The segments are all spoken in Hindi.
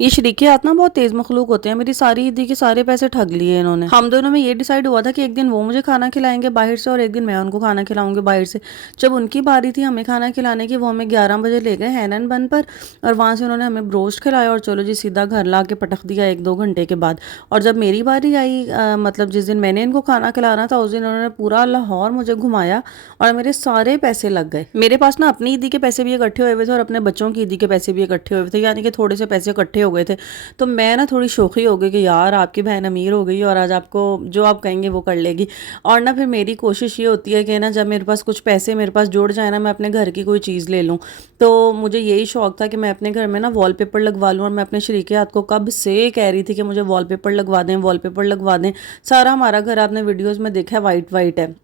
ये शरीकियात ना बहुत तेज़ मखलूक होते हैं। मेरी सारी ईदी के सारे पैसे ठग लिए इन्होंने। हम दोनों में ये डिसाइड हुआ था कि एक दिन वो मुझे खाना खिलाएंगे बाहर से और एक दिन मैं उनको खाना खिलाऊंगी बाहर से। जब उनकी बारी थी हमें खाना खिलाने की, वो हमें 11 बजे ले गए हैनन बन पर और वहाँ से उन्होंने हमें ब्रोस्ट खिलाया और चलो जी सीधा घर ला के पटक दिया 1-2 घंटे के बाद। और जब मेरी बारी आई मतलब जिस दिन मैंने इनको खाना खिलाना था उस दिन उन्होंने पूरा लाहौर मुझे घुमाया और मेरे सारे पैसे लग गए। मेरे पास ना अपनी ईदी के पैसे भी इकट्ठे हुए थे और अपने बच्चों की ईदी के पैसे भी इकट्ठे हुए थे, यानी कि थोड़े से पैसे इकट्ठे हो गए थे। तो मैं ना थोड़ी शोखी हो गई कि यार आपकी बहन अमीर हो गई और आज आपको जो आप कहेंगे वो कर लेगी। और ना फिर मेरी कोशिश ये होती है कि ना जब मेरे पास कुछ पैसे मेरे पास जुड़ जाए ना, मैं अपने घर की कोई चीज़ ले लूँ। तो मुझे यही शौक था कि मैं अपने घर में ना वॉलपेपर लगवा लूँ और मैं अपने शरीकियात को कब से कह रही थी कि मुझे वॉलपेपर लगवा दें, वॉलपेपर लगवा दें। सारा हमारा घर आपने वीडियोज़ में देखा है वाइट वाइट है,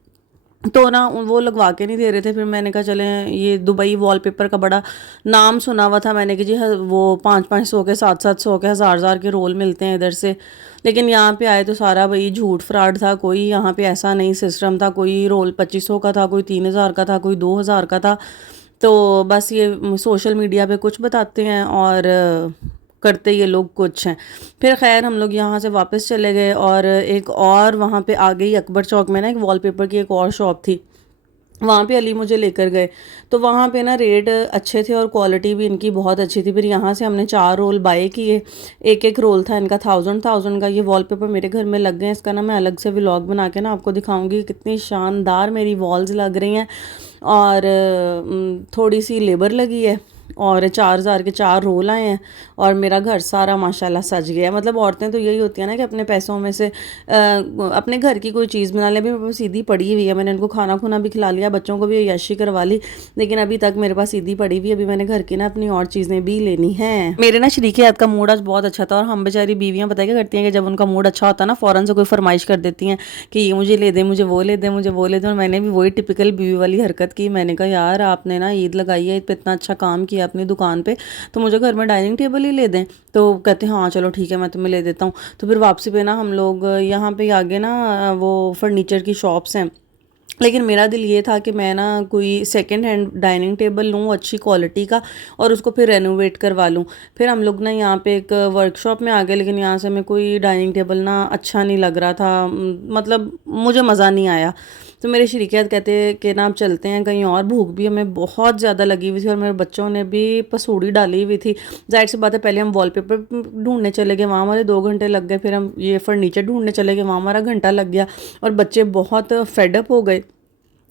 तो ना वो लगवा के नहीं दे रहे थे। फिर मैंने कहा चले, ये दुबई वॉलपेपर का बड़ा नाम सुना हुआ था मैंने कि जी वो 500-500 के 700-700 के 1000-1000 के रोल मिलते हैं इधर से। लेकिन यहाँ पे आए तो सारा भाई झूठ फ्रॉड था। कोई यहाँ पे ऐसा नहीं सिस्टम था, कोई रोल 2500 का था, कोई 3000 का था, कोई 2000 का था। तो बस ये सोशल मीडिया पे कुछ बताते हैं और करते ये लोग कुछ हैं। फिर खैर हम लोग यहाँ से वापस चले गए और एक और वहाँ पे आ गई अकबर चौक में ना एक वॉलपेपर की एक और शॉप थी, वहाँ पे अली मुझे लेकर गए। तो वहाँ पे ना रेट अच्छे थे और क्वालिटी भी इनकी बहुत अच्छी थी। फिर यहाँ से हमने 4 रोल बाय किए, एक एक रोल था इनका 1000 का। ये वॉलपेपर मेरे घर में लग गए हैं, इसका ना मैं अलग से व्लॉग बना के ना आपको दिखाऊंगी कितनी शानदार मेरी वॉल्स लग रही हैं। और थोड़ी सी लेबर लगी है और 4000 के 4 रोल आए हैं और मेरा घर सारा माशाल्लाह सज गया। मतलब औरतें तो यही होती हैं ना कि अपने पैसों में से अपने घर की कोई चीज़ बना ले। अभी मेरे पास सीधी पड़ी हुई है, मैंने इनको खाना खुना भी खिला लिया, बच्चों को भी अय्याशी करवा ली, लेकिन अभी तक मेरे पास सीधी पड़ी हुई है। अभी मैंने घर की ना अपनी और चीज़ें भी लेनी हैं। मेरे ना शरीकियात का मूड आज बहुत अच्छा था और हम बेचारी बीवियाँ पता क्या करती हैं कि जब उनका मूड अच्छा होता है ना फ़ौरन से कोई फरमाइश कर देती हैं कि ये मुझे ले दे, मुझे वो ले दे, मुझे वो ले दे। और मैंने भी वही टिपिकल बीवी वाली हरकत की। मैंने कहा यार आपने ना ईद लगाई है, ईद पे इतना अच्छा काम किया अपनी दुकान पे, तो मुझे घर में डाइनिंग टेबल ही ले दें। तो कहते हैं हाँ चलो ठीक है मैं तुम्हें ले देता हूँ। तो फिर वापसी पे ना हम लोग यहाँ पे आगे ना वो फर्नीचर की शॉप्स हैं, लेकिन मेरा दिल ये था कि मैं ना कोई सेकंड हैंड डाइनिंग टेबल लूँ अच्छी क्वालिटी का और उसको फिर रेनोवेट करवा लूँ। फिर हम लोग ना यहाँ पे एक वर्कशॉप में आ गए, लेकिन यहाँ से हमें कोई डाइनिंग टेबल ना अच्छा नहीं लग रहा था, मतलब मुझे मज़ा नहीं आया। तो मेरे शरीकियात कहते हैं कि ना आप चलते हैं कहीं और, भूख भी हमें बहुत ज़्यादा लगी हुई थी और मेरे बच्चों ने भी पसूड़ी डाली हुई थी। जाहिर सी बात है पहले हम वॉलपेपर ढूंढने चले गए, वहाँ हमारे 2 घंटे लग गए। फिर हम ये फर्नीचर ढूंढने चले गए, वहाँ हमारा घंटा लग गया और बच्चे बहुत फेडअप हो गए।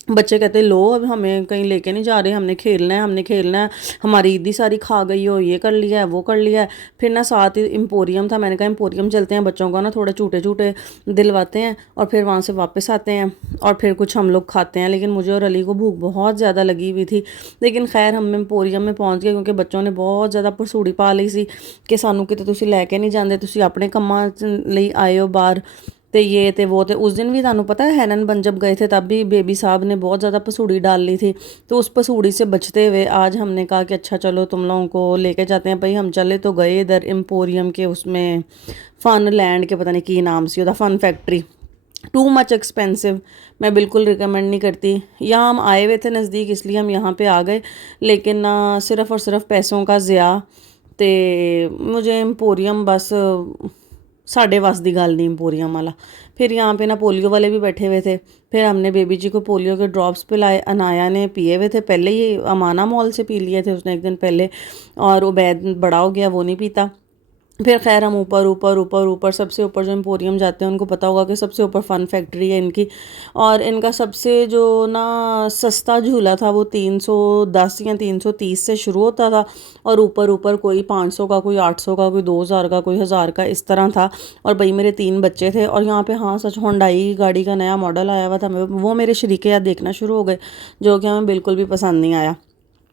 बच्चे कहते लो अब हमें कहीं लेके नहीं जा रहे, हमने खेलना है, हमने खेलना है, हमारी ईदी सारी खा गई हो, ये कर लिया है, वो कर लिया है। फिर ना साथ ही एम्पोरियम था, मैंने कहा एम्पोरियम चलते हैं, बच्चों को ना थोड़े झूठे झूठे दिलवाते हैं और फिर वहाँ से वापस आते हैं और फिर कुछ हम लोग खाते हैं। लेकिन मुझे और अली को भूख बहुत ज़्यादा लगी हुई थी, लेकिन खैर हम एम्पोरियम में पहुँच गए क्योंकि बच्चों ने बहुत ज़्यादा पसूड़ी पा ली सी कि सानू किते तुसी लैके नहीं जाते, तुसी अपने कम्मां लई आए हो बाहर। तो ये थे वो थे। उस दिन भी थानू पता है हैनन बन जब गए थे तब भी बेबी साहब ने बहुत ज़्यादा पसूड़ी डाल ली थी। तो उस पसूड़ी से बचते हुए आज हमने कहा कि अच्छा चलो तुम लोगों को लेके जाते हैं। भाई हम चले तो गए इधर एम्पोरियम के उसमें फ़न लैंड के, पता नहीं की नाम सी होता, फ़न फैक्ट्री। टू मच एक्सपेंसिव, मैं बिल्कुल रिकमेंड नहीं करती। यहाँ हम आए हुए थे नज़दीक इसलिए हम यहाँ पे आ गए, लेकिन ना सिर्फ़ और सिर्फ पैसों का ज़िया। तो मुझे एम्पोरियम बस साढ़े वस की गल नहीं एम्पोरियम वाला। फिर यहाँ पे ना पोलियो वाले भी बैठे हुए थे, फिर हमने बेबी जी को पोलियो के ड्रॉप्स पिलाए। अनाया ने पिए हुए थे पहले ही, अमाना मॉल से पी लिए थे उसने एक दिन पहले, और उबैद बड़ा हो गया वो नहीं पीता। फिर खैर हम ऊपर ऊपर ऊपर ऊपर सबसे ऊपर जो एम्पोरियम जाते हैं उनको पता होगा कि सबसे ऊपर फ़न फैक्ट्री है इनकी। और इनका सबसे जो ना सस्ता झूला था वो 310 या 330 से शुरू होता था और ऊपर ऊपर कोई 500 का, कोई 800 का, कोई 2000 का, कोई 1000 का, इस तरह था। और भाई मेरे 3 बच्चे थे और यहाँ पे हाँ सच होंडाई गाड़ी का नया मॉडल आया हुआ था, वो मेरे शरीके याद देखना शुरू हो गए, जो कि हमें बिल्कुल भी पसंद नहीं आया।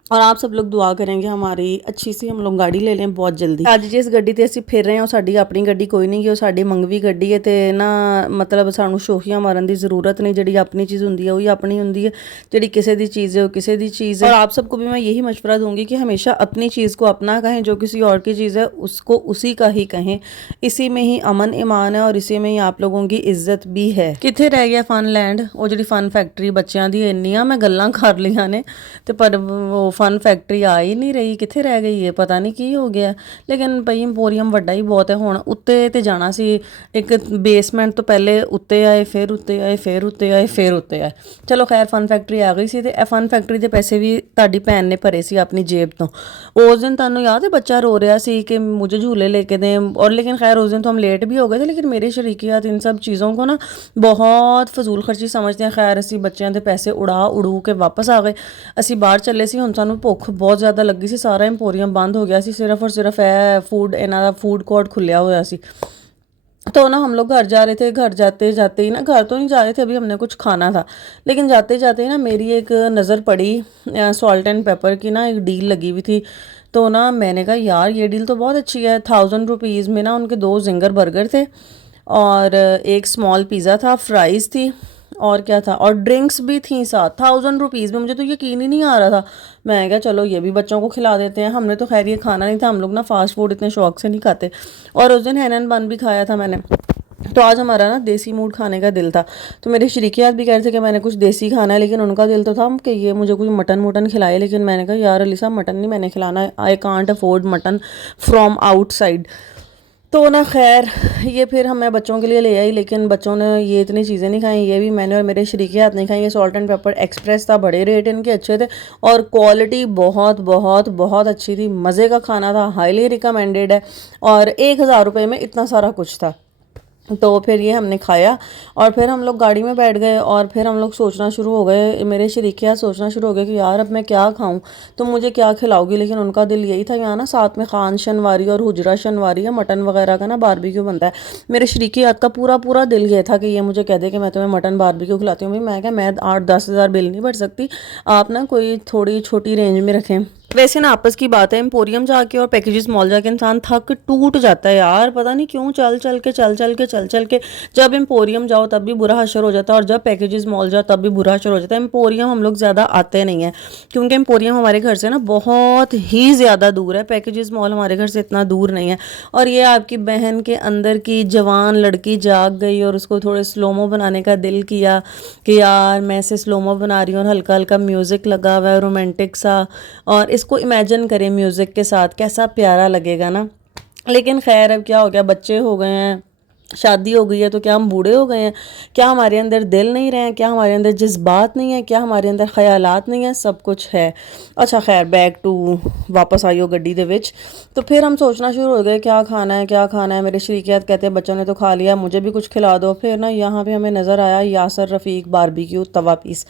और आप सब लोग दुआ करेंगे हमारी अच्छी सी हम लोग गाड़ी ले लें बहुत जल्दी। ਅੱਜ जिस ਗੱਡੀ ਤੇ ਅਸੀਂ ਫਿਰ ਰਹੇ ਹਾਂ ਉਹ ਸਾਡੀ ਆਪਣੀ ਗੱਡੀ ਕੋਈ ਨਹੀਂ ਗੀ, ਉਹ ਸਾਡੀ ਮੰਗਵੀ ਗੱਡੀ ਹੈ। ਤੇ ਨਾ ਮਤਲਬ ਸਾਨੂੰ ਸ਼ੋਖੀਆਂ ਮਾਰਨ ਦੀ ਜ਼रूरत नहीं, ਜਿਹੜੀ अपनी चीज़ होंगी है वही अपनी होंगी है, ਜਿਹੜੀ किसी की चीज़ है वो किसी की चीज़ है। और आप सबको भी मैं यही मशवरा दूंगी कि हमेशा अपनी चीज़ को अपना कहें, जो किसी और की चीज़ है उसको उसी का ही कहें। इसी में ही अमन ईमान है और इसी में ही आप लोगों की इज्जत भी है। कितने रह गया फन लैंड, वो जी फन फैक्ट्री बच्चों की, इन्नियां मैं गल्लां कर लिया ने, तो पर वो फन फैक्ट्री आ ही नहीं रही, किथे रह गई है, पता नहीं की हो गया। लेकिन भाई एम्पोरियम ਵੱਡਾ ਹੀ ਬਹੁਤ ਹੈ। ਹੁਣ ਉੱਤੇ ਤੇ ਜਾਣਾ ਸੀ, ਇੱਕ ਬੇਸਮੈਂਟ ਤੋਂ ਪਹਿਲੇ ਉੱਤੇ ਆਏ, ਫਿਰ ਉੱਤੇ ਆਏ, ਫਿਰ ਉੱਤੇ ਆਏ, ਫਿਰ ਉੱਤੇ ਆਏ। ਚਲੋ ਖੈਰ ਫਨ ਫੈਕਟਰੀ ਆ ਗਈ ਸੀ ਤੇ ਇਹ ਫਨ ਫੈਕਟਰੀ ਦੇ ਪੈਸੇ ਵੀ ਤੁਹਾਡੀ ਭੈਣ ਨੇ ਭਰੇ ਸੀ ਆਪਣੀ जेब तो। उस दिन ਤੁਹਾਨੂੰ याद है बच्चा रो रहा सी कि मुझे झूले लेके दें, और लेकिन खैर उस दिन तो हम लेट भी हो गए थे। लेकिन मेरे शरीकियात इन सब चीज़ों को ना बहुत फजूल खर्ची समझते हैं। खैर ਅਸੀਂ ਬੱਚਿਆਂ ਦੇ ਪੈਸੇ ਉਡੂ ਕੇ ਵਾਪਸ ਆ ਗਏ। ਅਸੀਂ ਬਾਹਰ ਚੱਲੇ ਸੀ, ਹੁਣ ਸਾਨੂੰ ਭੁੱਖ ਬਹੁਤ ਜ਼ਿਆਦਾ ਲੱਗੀ ਸੀ, ਸਾਰਾ ਐम्पोरियम ਬੰਦ हो गया सी, सिर्फ और सिर्फ ਇਹ फूड ਇਹਨਾਂ ਦਾ फूड कोर्ट खुलिया हुआ सी। तो ना हम लोग घर जा रहे थे, घर जाते जाते ही ना, घर तो नहीं जा रहे थे अभी, हमने कुछ खाना था, लेकिन जाते जाते ही ना मेरी एक नज़र पड़ी सॉल्ट एंड पेपर की ना एक डील लगी हुई थी। तो ना मैंने कहा यार ये डील तो बहुत अच्छी है। 1000 रुपीज़ में ना उनके 2 जिंगर बर्गर थे और एक स्मॉल पिज़्ज़ा था, फ्राइज़ थी और क्या था, और ड्रिंक्स भी थी साथ 1000 रुपीज़ में। मुझे तो यकीन ही नहीं आ रहा था। मैं क्या चलो ये भी बच्चों को खिला देते हैं। हमने तो खैर ये खाना नहीं था, हम लोग ना फास्ट फूड इतने शौक से नहीं खाते। और उस दिन हैनन बन भी खाया था मैंने। तो आज हमारा ना देसी मूड खाने का दिल था। तो मेरे शरीकियात भी कह रहे थे कि मैंने कुछ देसी खाना है, लेकिन उनका दिल तो था कि ये मुझे कुछ मटन खिलाए। लेकिन मैंने कहा यार अली साहब मटन नहीं मैंने खिलाना, I can't afford mutton from outside. तो ना खैर ये फिर मैं बच्चों के लिए ले आई, लेकिन बच्चों ने ये इतनी चीज़ें नहीं खाई, ये भी मैंने और मेरे शरीकियात नहीं खाई। ये सॉल्ट एंड पेपर एक्सप्रेस था, बड़े रेट इनके अच्छे थे और क्वालिटी बहुत बहुत बहुत अच्छी थी, मज़े का खाना था, हाईली रिकमेंडेड है। और 1000 रुपये में इतना सारा कुछ था। तो फिर ये हमने खाया और फिर हम लोग गाड़ी में बैठ गए और फिर हम लोग सोचना शुरू हो गए, मेरे शरीकिया सोचना शुरू हो गए कि यार अब मैं क्या खाऊं, तो मुझे क्या खिलाओगी। लेकिन उनका दिल यही था, यहाँ ना साथ में खान शनवारी और हुजरा शनवारी या मटन वगैरह का ना बारबेक्यू बनता है। मेरे शरीकियात का पूरा पूरा दिल ये था कि ये मुझे कह दे कि मैं तुम्हें मटन बारबेक्यू खिलाती हूँ। भाई मैं क्या, मैं 8-10 हज़ार बिल नहीं भर सकती, आप ना कोई थोड़ी छोटी रेंज में रखें। वैसे ना आपस की बात है, एम्पोरियम जाके और पैकेजेस मॉल जाके इंसान थक टूट जाता है यार, पता नहीं क्यों, चल चल के जब एम्पोरियम जाओ तब भी बुरा हशर हो जाता है और जब पैकेजेस मॉल जाओ तब भी बुरा हशर हो जाता है। एम्पोरियम हम लोग ज़्यादा आते नहीं हैं क्योंकि एम्पोरियम हमारे घर से ना बहुत ही ज़्यादा दूर है, पैकेजेस मॉल हमारे घर से इतना दूर नहीं है। और ये आपकी बहन के अंदर की जवान लड़की जाग गई और उसको थोड़े स्लोमो बनाने का दिल किया कि यार मैं इसे स्लोमो बना रही हूँ और हल्का हल्का म्यूज़िक लगा हुआ है रोमांटिक सा, और इसको इमेजिन करें म्यूज़िक के साथ, कैसा प्यारा लगेगा ना। लेकिन खैर अब क्या हो गया, बच्चे हो गए हैं, शादी हो गई है, तो क्या हम बूढ़े हो गए हैं? क्या हमारे अंदर दिल नहीं रहे हैं? क्या हमारे अंदर जज्बात नहीं है? क्या हमारे अंदर ख्यालात नहीं है? सब कुछ है। अच्छा खैर बैक टू वापस आई हो गड्डी दे विच। तो फिर हम सोचना शुरू हो गए क्या खाना है क्या खाना है। मेरे शरीकियात कहते हैं बच्चों ने तो खा लिया, मुझे भी कुछ खिला दो। फिर ना यहाँ पे हमें नज़र आया यासर रफ़ीक बारबेक्यू तवा पीस।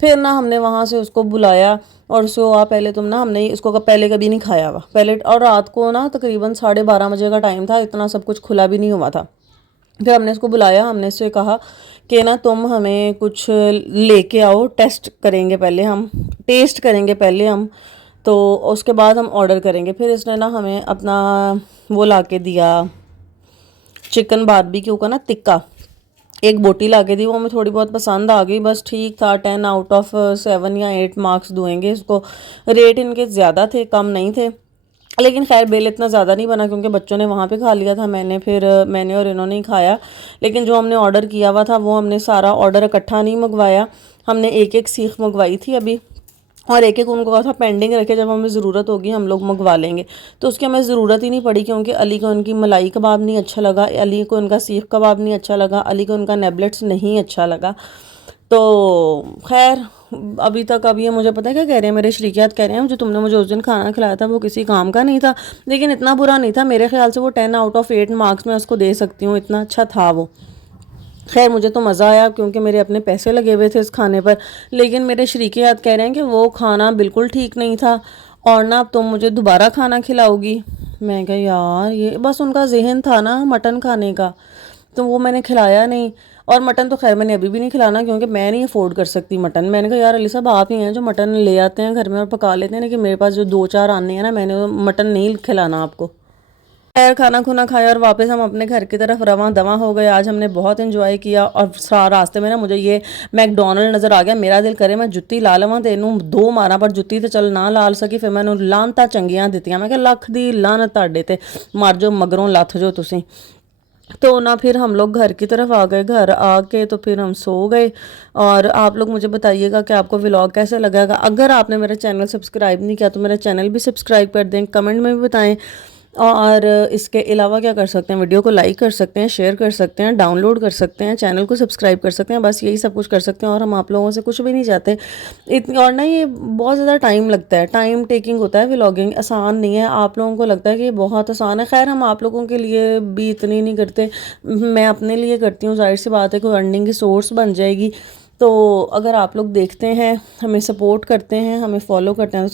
फिर ना हमने वहाँ से उसको बुलाया और उसको पहले तुम ना, हमने इसको पहले कभी नहीं खाया हुआ पहले, और रात को ना तकरीबन 12:30 बजे का टाइम था, इतना सब कुछ खुला भी नहीं हुआ था। फिर हमने इसको बुलाया, हमने इससे कहा कि ना तुम हमें कुछ लेके आओ, टेस्ट करेंगे पहले हम, टेस्ट करेंगे पहले हम, तो उसके बाद हम ऑर्डर करेंगे। फिर इसने ना हमें अपना वो ला के दिया चिकन बारबेक्यू का ना टिक्का, एक बोटी ला के दी, वो हमें थोड़ी बहुत पसंद आ गई, बस ठीक था। 10 आउट ऑफ 7 या 8 मार्क्स दूंगे इसको। रेट इनके ज़्यादा थे, कम नहीं थे, लेकिन खैर बिल इतना ज़्यादा नहीं बना क्योंकि बच्चों ने वहाँ पे खा लिया था, मैंने और इन्होंने ही खाया। लेकिन जो हमने ऑर्डर किया हुआ था वो हमने सारा ऑर्डर इकट्ठा नहीं मंगवाया, हमने एक एक सीख मंगवाई थी अभी, और एक एक उनको कहा था पेंडिंग रखे, जब हमें ज़रूरत होगी हम लोग मंगवा लेंगे। तो उसकी हमें ज़रूरत ही नहीं पड़ी क्योंकि अली को उनकी मलाई कबाब नहीं अच्छा लगा, अली को उनका सीख कबाब नहीं अच्छा लगा, अली को उनका नेबलेट्स नहीं अच्छा लगा। तो खैर अभी तक, अब ये मुझे पता है क्या कह रहे हैं मेरे शरीकियात, कह रहे हैं जो तुमने मुझे उस दिन खाना खिलाया था वो किसी काम का नहीं था, लेकिन इतना बुरा नहीं था मेरे ख्याल से, वो 10 आउट ऑफ 8 मार्क्स मैं उसको दे सकती हूँ, इतना अच्छा था वो। खैर मुझे तो मज़ा आया क्योंकि मेरे अपने पैसे लगे हुए थे इस खाने पर। लेकिन मेरे शरीकियात कह रहे हैं कि वो खाना बिल्कुल ठीक नहीं था और ना अब तुम मुझे दोबारा खाना खिलाओगी। मैं कहा यार ये बस उनका जहन था ना मटन खाने का, तो वो मैंने खिलाया नहीं। और मटन तो खैर मैंने अभी भी नहीं खिलाना क्योंकि मैं नहीं अफोर्ड कर सकती मटन। मैंने कहा यार अली साहब आप ही हैं जो मटन ले आते हैं घर में और पका लेते हैं, लेकिन मेरे पास जो 2-4 आने हैं ना, मैंने मटन नहीं खिलाना आपको। खैर खाना खुना खाया और वापस हम अपने घर की तरफ रवां दवा हो गए। आज हमने बहुत एंजॉय किया और रास्ते में ना मुझे ये मैकडोनल्ड नज़र आ गया, मेरा दिल करे मैं जुत्ती ला लवां ते इनू 2 मारा, पर जुत्ती तो चल ना लाल सकी। फिर मैं लानता चंगियां दित्तियां, मैं कहा लख दी लानत ਤੁਹਾਡੇ ते, मर जाओ मगरों लथ जो तुसीं। तो ना फिर हम लोग घर की तरफ आ गए। घर आके तो फिर हम सो गए। और आप लोग मुझे बताइएगा कि आपको व्लॉग कैसा लगेगा। अगर आपने मेरा चैनल सब्सक्राइब नहीं किया तो मेरा चैनल भी सब्सक्राइब कर दें, कमेंट में भी बताएं। और इसके अलावा क्या कर सकते हैं, वीडियो को लाइक कर सकते हैं, शेयर कर सकते हैं, डाउनलोड कर सकते हैं, चैनल को सब्सक्राइब कर सकते हैं। बस यही सब कुछ कर सकते हैं और हम आप लोगों से कुछ भी नहीं चाहते। इतनी और ना ये बहुत ज़्यादा टाइम लगता है, टाइम टेकिंग होता है। व्लॉगिंग आसान नहीं है। आप लोगों को लगता है कि ये बहुत आसान है। खैर हम आप लोगों के लिए भी इतनी नहीं करते, मैं अपने लिए करती हूँ। जाहिर सी बात है कोई अर्निंग की सोर्स बन जाएगी। तो अगर आप लोग देखते हैं, हमें सपोर्ट करते हैं, हमें फॉलो करते हैं, तो